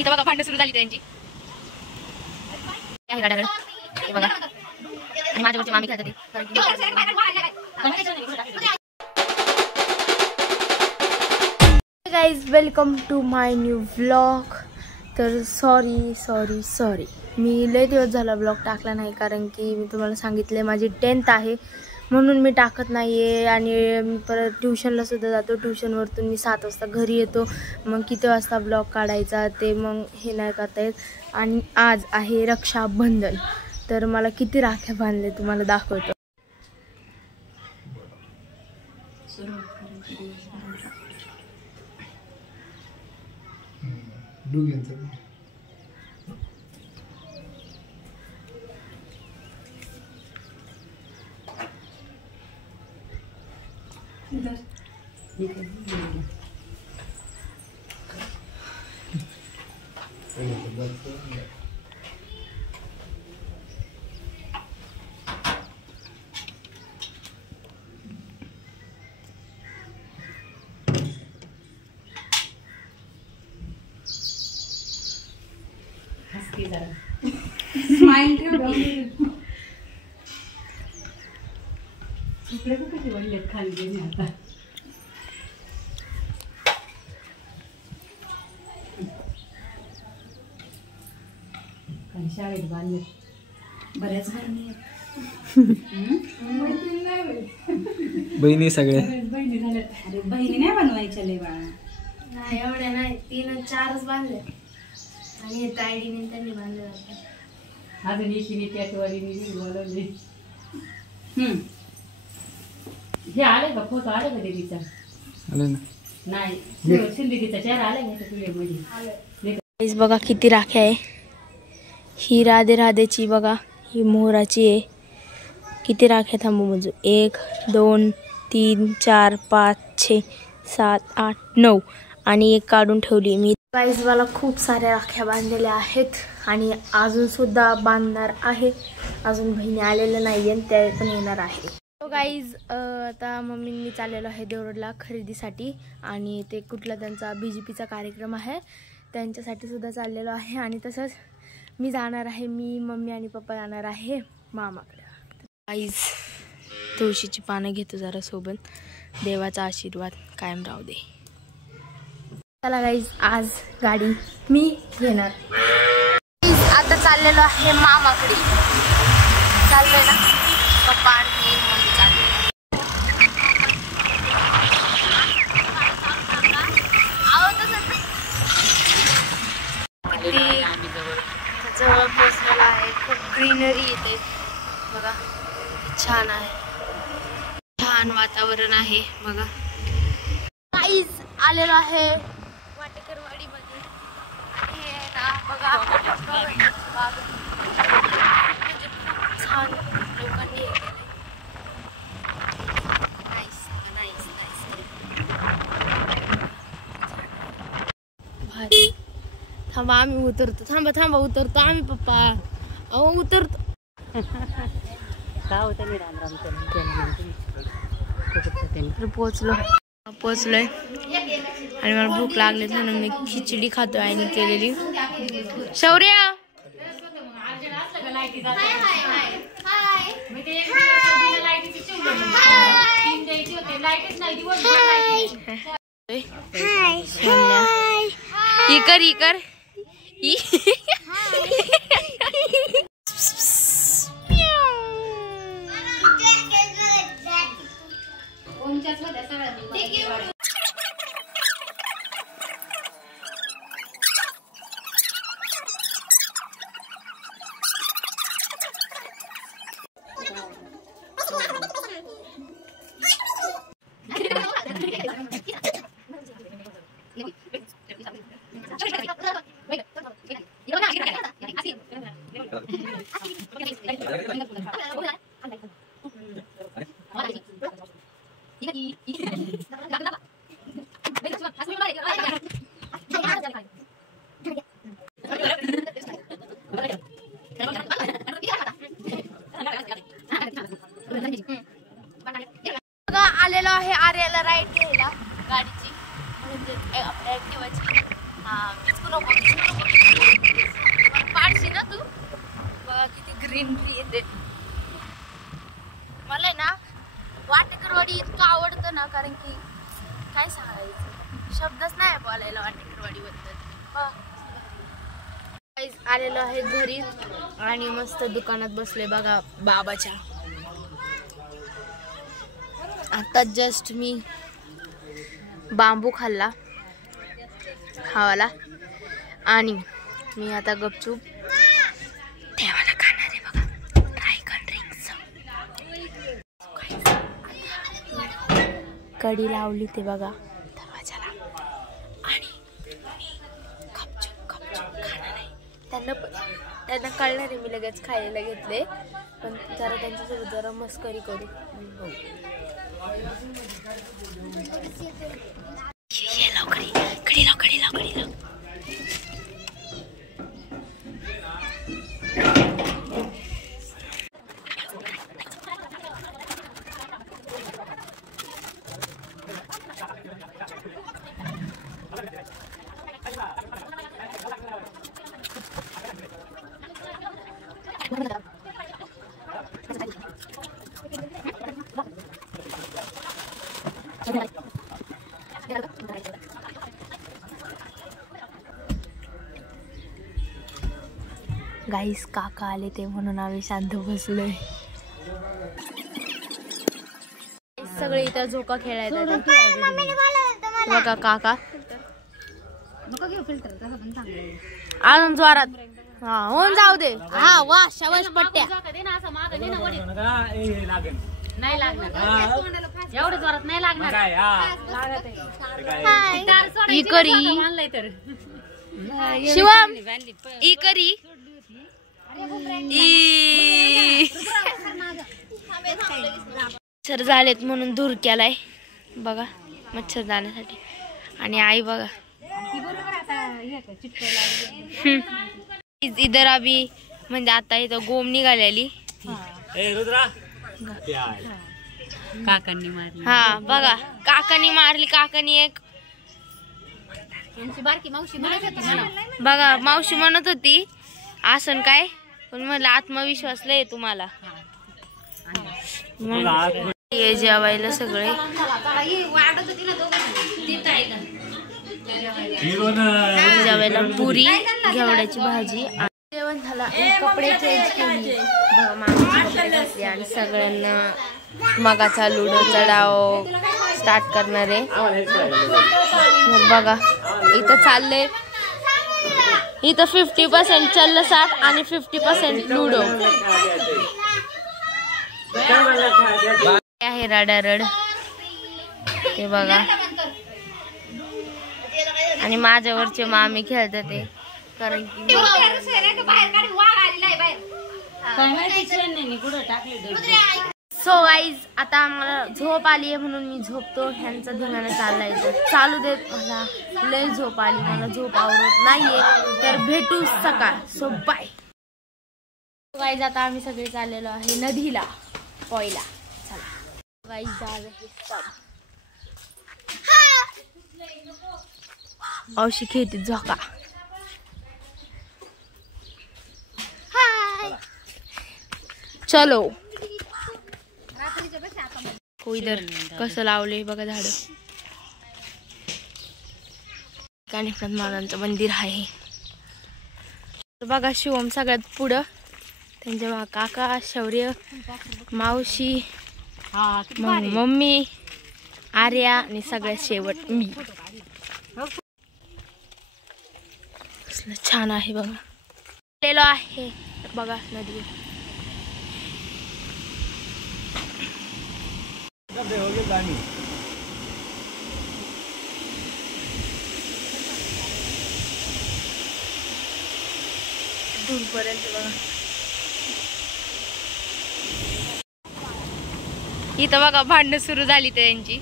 इथं बघा भांडण सुरू झाली त्यांची गाड्याकडे बघा आणि माझ्यावरची मामी खात guys welcome to my new vlog. तर सॉरी मी लय दिवस झाला व्लॉग टाकला नाही कारण की मी तुम्हाला सांगितले माझी 10th आहे म्हणून मी टाकत नाही आहे. आणि मी परत ट्युशनला सुद्धा जातो. ट्युशनवरतून मी 7 वाजता घरी येतो. मग किती वाजता ब्लॉग काढायचा ते मग हे नाही करता येत. आणि आज आहे रक्षाबंधन तर मला किती राख्या बांधले तुम्हाला दाखवतो. स्माइल इकडे कशी वडले खाली गेले आता शाळेत बांधले बऱ्याच बहिणी सगळ्या बहिणी झाल्या. अरे बहिणी नाही बनवायच्या लय बाळा. नाही एवढ्या नाही 3-4च बांधले आणि तायडीने त्यांनी बांधले जातात. अजून एकीने त्याटवाडीने बोलवले. हे आले का फोटो आले का देवीचा आले ना नाही सिंदगीचा चेहरा आला का तुझ्यामध्ये. बघा किती राख्या आहे. ही राधे राधेची बघा ही मोहराची आहे. किती राख्या थांबू म्हणजे 1 2 3 4 5 6 7 8 9 आणि एक काढून ठेवली मी. गाईज मला खूप साऱ्या राख्या बांधलेल्या आहेत आणि अजून सुद्धा बांधणार आहे. अजून बहिणी आलेल्या नाही आहेत त्या पण येणार आहे. तो गाईज आता मम्मींनी चाललेलो आहे देवरोडला खरेदीसाठी आणि ते कुठला त्यांचा BJPचा कार्यक्रम आहे त्यांच्यासाठी सुद्धा चाललेलो आहे. आणि तसंच मी जाणार आहे. मी मम्मी आणि पप्पा जाणार आहे मामाकडे. गाईज तुळशीची पानं घेतो जरा सोबत. देवाचा आशीर्वाद कायम राहू दे. चला गाईज आज गाडी मी घेणार. आता चाललेलो आहे मामाकडे. चाललोय ना पप्पा आणि मम्मी चालले. जवळ पोचलेला आहे. खूप ग्रीनरी येते बघा. छान आहे. छान वातावरण आहे बघा. गाईज आलेलो आहे वाटेकरवाडी मध्ये. हे ना बघा म्हणजे खूप छान लोकांनी हे केले. भारी. थांबा आम्ही उतरतो. थांबा उतरतो आम्ही पप्पा. अहो उतरतो. पोचलोय आणि मला भूक लागली म्हणून मी खिचडी खातोय आईने केलेली. शौर्य इकर कारण की काय सांगायचं, शब्दच नाही बोलायला वाटेकरवाडीबद्दल. आलेलो आहे घरी आणि मस्त दुकानात बसले बघा बाबाच्या. आता जस्ट मी बांबू खाल्ला खावाला आणि मी आता गपचूप देवाला खाणार आहे बघा ड्रायगन ड्रिंक्स. कडी लावली ते बघा दरवाजाला आणि मी गपचूप खाणार आहे. त्यांना कळणार आहे मी लगेच खायला घेतले, पण जरा त्यांच्यासोबत जरा मस्करी करू. कडी लाव. गाईस काका आले ते म्हणून आम्ही शांत बसलोय. सगळे इथं झोका खेळायला बघा. काका अजून जोरात हा होऊन जाऊ दे. हा वा शबाश पट्ट्या. नाही लागणार एवढं जोरात नाही लागणार. शिवम इकरी मच्छर झालेत म्हणून दूर केलाय बघा मच्छर जाण्यासाठी. आणि आई बघा इधर अभी म्हणजे आता इथं गोम निघालेली काकांनी मारली. हा बघा काकांनी मारली. काकांनी एक बारकी मावशी म्हणत होती बघा मावशी म्हणत होती आसन काय, पण मला आत्मविश्वास लय तुम्हाला. ये जेवायला सगळे जेवायला पुरी घेवड्याची भाजी. जेवण झाला कपडे चेंज केले बघा मामाचे कपडे घातले आणि सगळ्यांना मगाचा लुडोचा डाव स्टार्ट करणार आहे. बघा इथं चाललंय इथं 50% चल्ल 60 आणि 50% लुडो आहे. रडारड ते बघा आणि माझ्यावरचे मामी खेळतात ते कारण की सो गाईज आता आम्हाला झोप आली आहे म्हणून मी झोपतो. ह्यांचा धिंगाणा चाललाय तर चालू देत. मला लय झोप आली, मला झोप आवडत नाहीये. तर भेटू सकाळ. So bye guys. आता आम्ही सगळे चाललेलो आहे नदीला पोहायला. चला गाईज जा औशी खेळते झोका. चलो इधर कसं लावले बघा झाड. गणपत महाराजांचं मंदिर आहे बघा. शिवम सगळ्यात पुढं, त्यांच्या काका शौर्य मावशी मम्मी आर्या आणि सगळ्यात शेवट मी. छान आहे बघा. गेलो आहे बघा नदी. दूरपर्यंत बघा. इथं बघा भांडणं सुरू झाली त्यांची.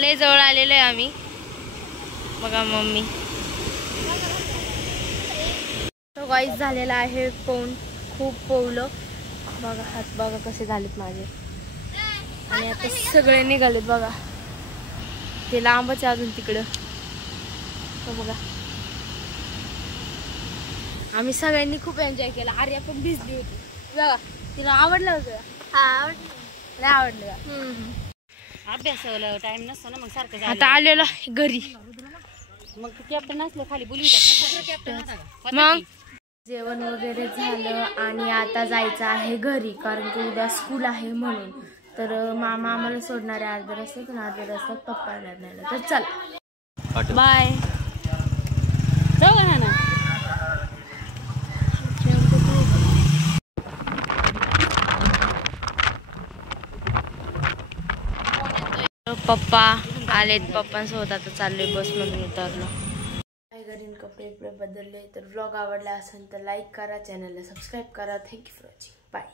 लय जवळ आलेलो आहे आम्ही बघा. मम्मी तो गाईस झालेला आहे पोहून. खूप पोहलो बघा. हात बघा कसे झालेत माझे. आणि आता सगळे निघालेत बघा. ते लांबच आहे अजून तिकडं बघा. आम्ही सगळ्यांनी खूप एन्जॉय केला. आर्या पण भिजली होती बघा. तिला आवडलं होतं. लय आवडलं का? अभ्यासाला टाइम नसतो ना मग सारखं जायला. आता आलेलो घरी. मग कॅप्टन असलं खाली बोलू मग जेवण वगैरे झालं आणि आता जायचं आहे घरी, कारण की उद्या स्कूल आहे म्हणून. तर मामा आम्हाला सोडणारे अर्ध्या रस्त्यात आणि अर्ध्या रस्त्यात पप्पा नाही. तर चल बाय. जाऊ ना ना. पप्पा आलेत, पप्पांसोबत आता चाललोय बसमधून उतरलो. घरी कपडे बदलले. तर व्लॉग आवडला असेल तर लाईक करा, चॅनलला सबस्क्राईब करा. Thank you for watching. बाय.